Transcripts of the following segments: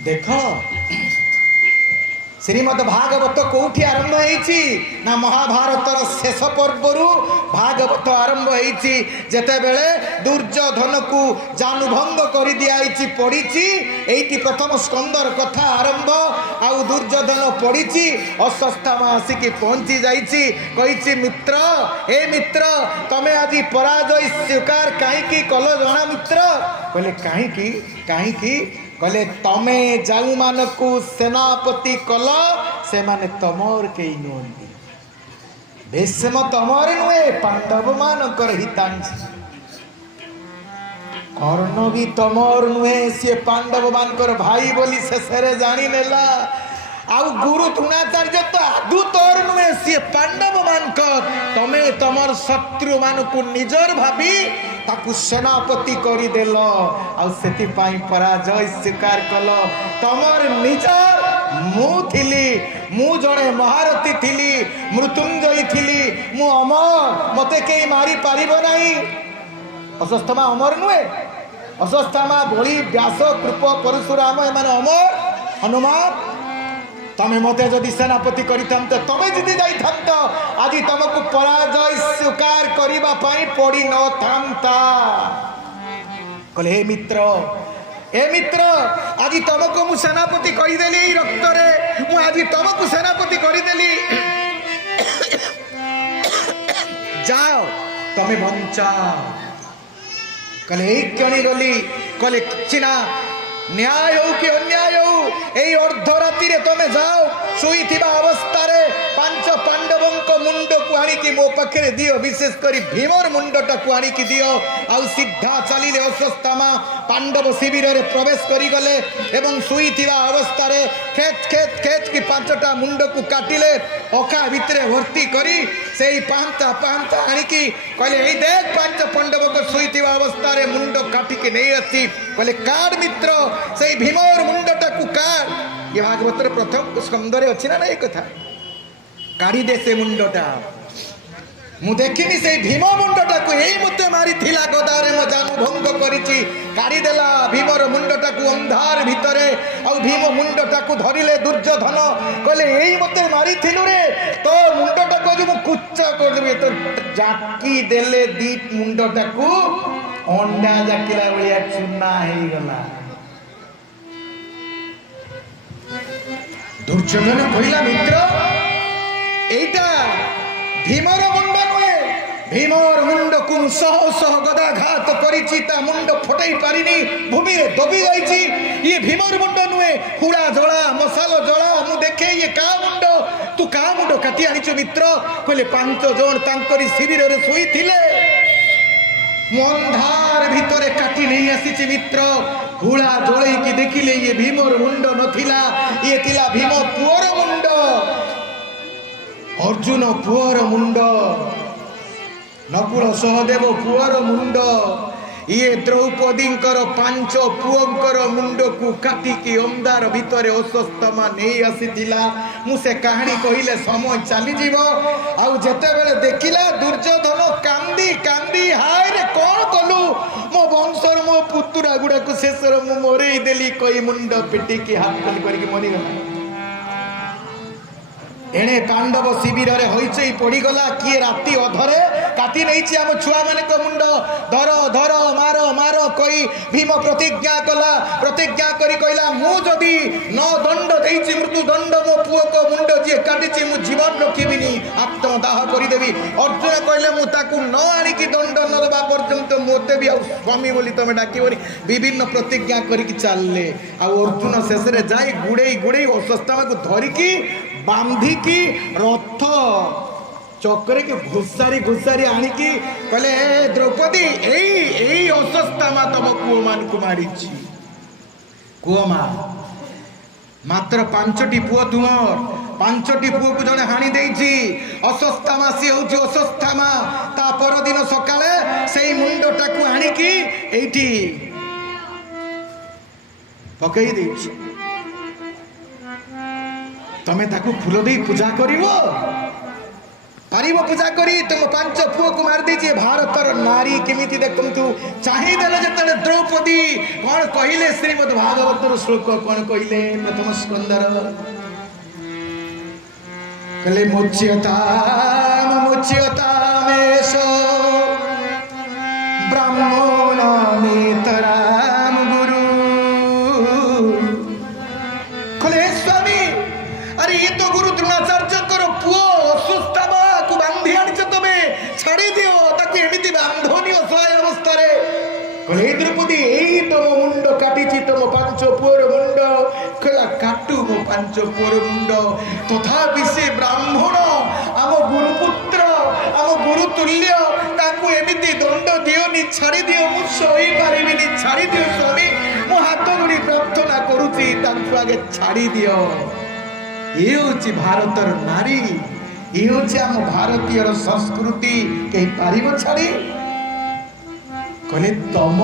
देख श्रीमद भागवत कौटी आरंभ होईची ना महाभारतर शेष पर्वरु भागवत आरंभ होईची जेते बेले दुर्योधन को जानुभंग कर दियाईची पड़ीची एठी प्रथम स्कंदर कथा आरंभ आउ दुर्योधन पड़ीची अश्वत्थामा आसिकी पहुंची जाईची कहिची मित्र हे मित्र तमे आज पराजय स्वीकार काईकी कल जना मित्र कहले काईकी काईकी कहले तमे जाऊ मानकु सेनापति कल से माने तमर केई नुहंती भीष्म तमर नुहे पांडव मानकर हितांशी कर्ण भी तमर नुहे सी पांडव मानकर भाई बोली शेषे जानी नेला आउ गुरु द्रोणाचार्य तो आदु तोर नुहे सी पांडव मानकर तमे तमर शत्रु मानकु निजर भाभी ताकु सेनापति करी देल आउ सेति पाई पराजय स्वीकार कल तमर निजर मु थिली मु जड़े महारथी थिली मृत्युंजयी थिली मु अमर मते के मारी पारिबो नाही अश्वत्थामा अमर नुहे अश्वत्थामा भोली व्यास कृप परशुराम एमाने अमर हनुमान तमे मते जदि सेनापति करिथांत तमे जिति जाइथांत आज तुमको पराजय स्वीकार करिबा पई पड़ी न थांता कहले हे मित्र आज तुमको मु सेनापति कहि देली रक्त रे मु आज तुमको सेनापति करि देली जाओ तमे बंचा कहले ए कणी गली कहले किना न्याय हो कि अन्याय हो एई अर्धराति रे तमे जाओ सोई थिबा अवस्था रे पांच पांडवों को मुंड को आनी की मो पखरे दियो विशेष करी भीमर मुंडटा को आनी की दियो आउ सीधा चलिले अश्वत्थामा पांडव शिविर रे प्रवेश करी गले एवं सोई थिबा अवस्था रे खेच की पांचटा मुंड को काटिले अखा भितरे भर्ती करी सेई पांचा पांचा आनी की कहले एई देख पांच पांडव को सोई थिबा अवस्था रे मुंड काटी के नहीं आसी कहले काड मित्र से भीमर मुंडटा को काट ये भागवतर प्रथम स्कंदरे अच्छी ना एक कथा काढ़ी दे से मुंडटा मु देखिनी से भीम मुंडटा को यही मते मारी थिला गदारे म जानु भंग करिछि काढ़ी देला भीमर मुंडटा को अंधार भितरे आ भीम मुंडटा को धरिले दुर्योधन कहले यही मते मारी थिलु रे तो मुंडटा को जो कुच्च कर देबे तो जाकी देले दी मुंडटा को अंडा जाकिला बलिया चुना हे गला दुर्योधन कहला मित्र एटा भीमर मुंड नुहे भीमर मुंड को सह सह गदाघात करिछि ता मुंड फटई पारिनी भूमि रे दबी जाइछि ये भीमर मुंड नुहे हुड़ा जला मसालो जला मु देखे ये का मुंड तू का मुंड काटी आनिछु मित्र कहले पांच जण तांकरी शिविर रे सोई थिले अंधार भितरे काटी नहीं आसी मित्र हुड़ा जलई की देखिले ये भीमर मुंड नथिला ये थिला भीम पुअर मुंड अर्जुन पुअर मुंड नकुल सहदेव पुअर मुंड ये द्रौपदींकर पांच पुअंकर मुंड को काटिकी अंधार भितर अश्वत्थामा नहीं आसीथिला मु से कहानी कहिले समय चली जीवो आउ जेते बेले देखिला दुर्योधन कांदी कांदी हाय रे कोन कलु मो वंशर मो पुतुरा गुडा को शेषर मु मरेई देली कई मुंड पिटी की हाथ खाली करके मरी गला एणे पांडव शिविर रे होइचई पड़ी गला किए राती अधरे काटी नहीं आम छुआ माने को मुंड धर धर मार मार कई भीम प्रतिज्ञा कला प्रतिज्ञा करी कहला मु जदी न दंड देइछि मृत्यु दंड मो पुओ को मुंड जे काटिछि मु जीवन रखिबिनी आत्मदाह करी देबी अर्जुन कहले मु ताकू न आनी की दंड न दबा पर्यंत मोते भी आ स्वामी बोली तमे डाकिबनी विभिन्न प्रतिज्ञा करी की चालले आ अर्जुन शेष रे जाई गुडेई गुडेई अश्वत्थामा को धरी की बांधी की रथ चक्रे के घुसारी आनिकी कहले द्रौपदी एई अश्वत्थामा तम पुओ मान को मारिछि कुओमा मात्र पांचटी पुओ तुमर पांचटी पुओ को जने हानि देइछि अश्वत्थामा सी होछि अश्वत्थामा ता पर दिन सकाळे सेई मुंडटा को आनिकी एठी पकई देइछि तमे ताकू फूल दे पूजा करिवो पारिब पूजा करी तुम पांच पुओ को मार दीजिए भारतर नारी केमिति देखंतु चाहि देले जतले द्रौपदी कोन कहिले श्रीमद् भागवतर श्लोक कोन कहिले प्रथम स्कंदर कले मुच्यतामेष ब्राह्मण नेतराम गुरु कले स्वामी अरे ये तो गुरु द्रोणाचार्य करो पुओ सुस्तम को बांधी आनिछ तमे छाड़ी दियो ताकि एमिति बांधनी असहाय अवस्था रे कले द्रौपदी एई तो मुंड काटिछि तम पांच पुओर मुंड कला काटू मो पांच पुओर मुंड तथापि से ब्राह्मण आम गुरुपुत्र आम गुरु तुल्य ताकू एमिति दंड दियोनी छाड़ी दियो मु सही पारिबिनी छाड़ी दियो स्वामी मो हाथ जोड़ी प्रार्थना करूछि ताकू आगे छाड़ी दियो ये होची भारतर नारी ये होची आम भारतीय संस्कृति कहीं पारिब छाड़ी कहले तम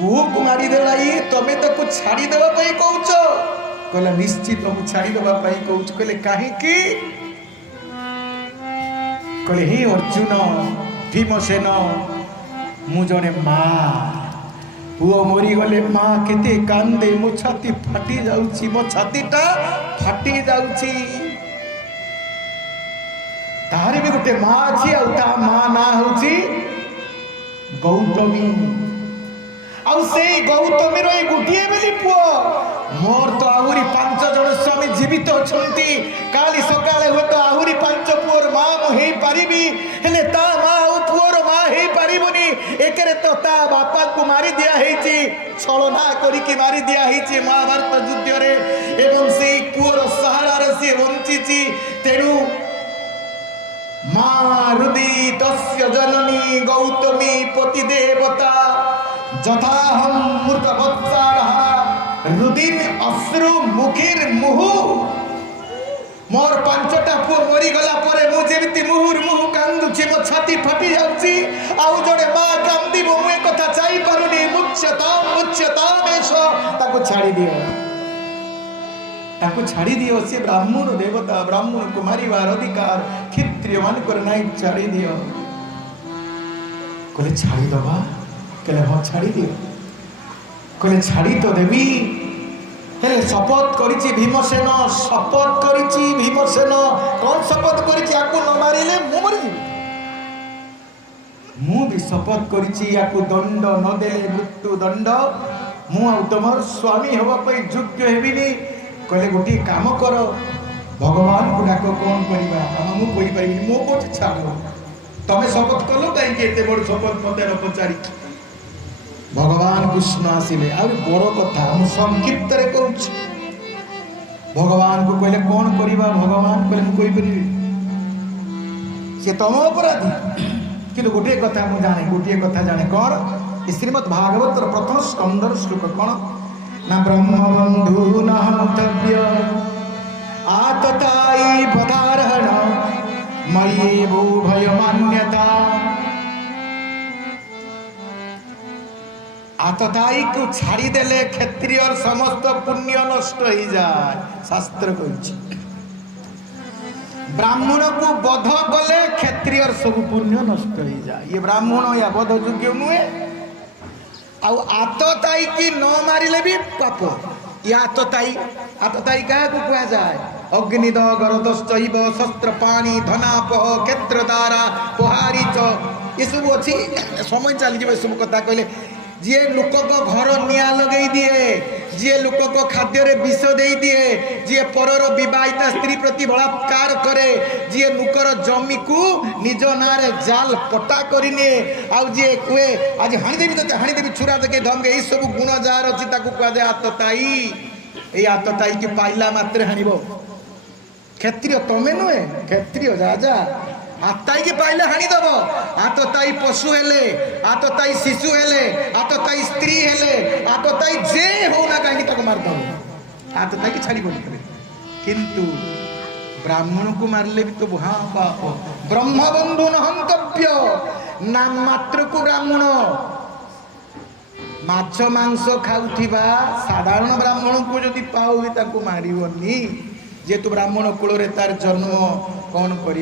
पुओ को मारी देला ये तमे तो कुछ छाड़ी देबा पई कहउछ कहला निश्चित मु छाड़ी देबा पई कहउछ कहले काहे की कहले हे अर्जुन भीमसेन मु जने मां पुओ मरी गले मां केते कांदे मो छाती फाटी जाउची मो छातीटा फाटी जाउची तारे भी गोटे मां अछि आ ता मां ना होची गौतमी आउ से गौतमी रो गुटिए बेली पुओ मोर तो आहुरी पांच जन स्वामी जीवित अछंती काली सकाळे हो तो आहुरी पांच पुओर मां मु हेई पारिबी हेले ता मां ओ पुओर मां हेई पारिबोनी एकरे तो ता बापा को मारी दिया हेची छलना करी के मारी दिया हेची महाभारत युद्ध रे एवं से पुओर सहारा रे से वंचिची तेनु मारुदी तस्य जननी गौतमी पति देवता जथाहम मूर्ख वत्सारः रुदिन अश्रु मुखिर मुहु मोर पांचटा पुओ मरी गला परे मु जेमिति मुहुर मुहु कांदुछि मो छाती फाटी जाउछि आउ जड़े मां कांदिबो मु ए कथा चाहि पारुनी मुच्यतामेष ताको छाड़ी दियो से ब्राह्मण देवता ब्राह्मण को मारिवार अधिकार क्षत्रिय मानकर नहीं छाड़ी दियो कहले छाड़ी दबा कहले हाँ छाड़ी दियो कहले छाड़ी तो देवी हेले शपथ करिछि भीमसेन शपथ करिछि भीमसेन कौन शपथ करिछि आकु न मारिले मु मरि जिबि मु भी शपथ करिछि आकु दंड न देले मृत्यु दंड मु आ तमर स्वामी होबा पई योग्य हेबिनी कहले गोटी काम कर भगवान को डाक कौन करवा मु कहि परिबिनी मो को छाड़ो तमे शपथ कलो कहीं एते बड़ शपथ मते न पचारि भगवान कृष्ण आसिले आ बड़ कथा मु संक्षिप्त रे कहूछ भगवान को कहले कौन करवा भगवान कहले मु कहि परिबी से तम अपराधी किंतु गोटे कथा मु जाने गोटे कथा जाने कौन श्रीमद् भागवत प्रथम स्कंदर श्लोक कौन न ब्रह्म बंधु न हन्तव्य आतताई पदारहण मयि भू भय मान्यता आतताई को छाड़ी देले क्षत्रिय समस्त पुण्य नष्ट हो जाए शास्त्र कहिछि ब्राह्मण को बध कले क्षत्रिय सब पुण्य नष्ट हो जाए ये ब्राह्मण या बध योग्य नुहे आउ आतताई की न मारिले भी पाप या आतताई क्या को कहा जाए अग्निद गरदश्चैव शस्त्र पानी धनापह क्षेत्र द्वारा पोहारी च ये सब अच्छी समय चली जाए सब कथा कहले जी लोक को घर निया लगे दिए जी लोक को खाद्य रे विष दे दिए जी परर विवाहिता स्त्री प्रति बलात्कार करे जी लुकर जमी को निज ना रे जाल पटा करने आउ जी कुए आज हाणीदेवी तो हाणीदेवी छुरा देखे धमके यही सब गुण जार अच्छी कह जाए आतताई ये आतताई की पाइला मात्र हाणीब क्षत्रिय तमें नुहे क्षत्रिय राजा आतताई के पाइले हाणीदेव आतताई पशु हेले आतताई शिशु हेले आतताई स्त्री हेले आतताई जे हो ना कहीं मारदेव आतताई की छाड़ी बोलते किंतु ब्राह्मण को मारले भी तो हाँ पाप ब्रह्म बंधु न हन्तव्य नाम मात्र को ब्राह्मण माछ मांस खाऊथिबा साधारण ब्राह्मण को जदि पाओ भी ताको मारिबनी जेतु ब्राह्मण कूल तार जन्म कौन कर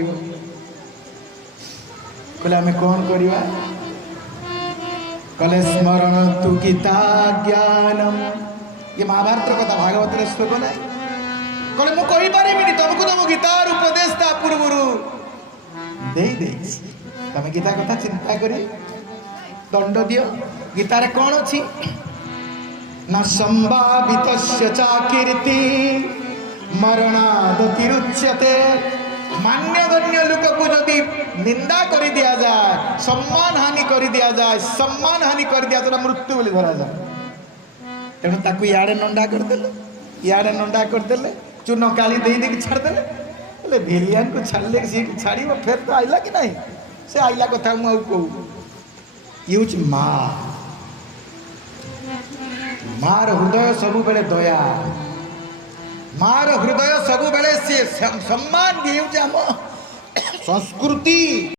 आम कौन करवा कले स्मरण तु गीता ज्ञानम ये महाभारत कथा भागवत श्लोक ना कले मुझे पारिनी तुमको तुम गीतार उपदेश ता पूर्व तुम गीता कथा चिंता करी दंड दियो गीतार कौन अच्छी न संभावित कीर्ति मरणादतिरुच्यते मान्यगण्य लोक को जदि निंदा कर दिया जाए सम्मान हानि कर दिया जाए सम्मान हानि कर दिया जाए मृत्यु बोली धरा जाए तेणु ताकू इे नंडा करदेले इे नंडा करदेले चून काली दे छाड़देले भिलियान को छाड़ले सी छाड़ फेर तो आइला कि नहीं से आइला कथा मुझे कहू यूज मार हृदय सबु बेले दया मार हृदय सबु बेले सी सम्मान दिए संस्कृति।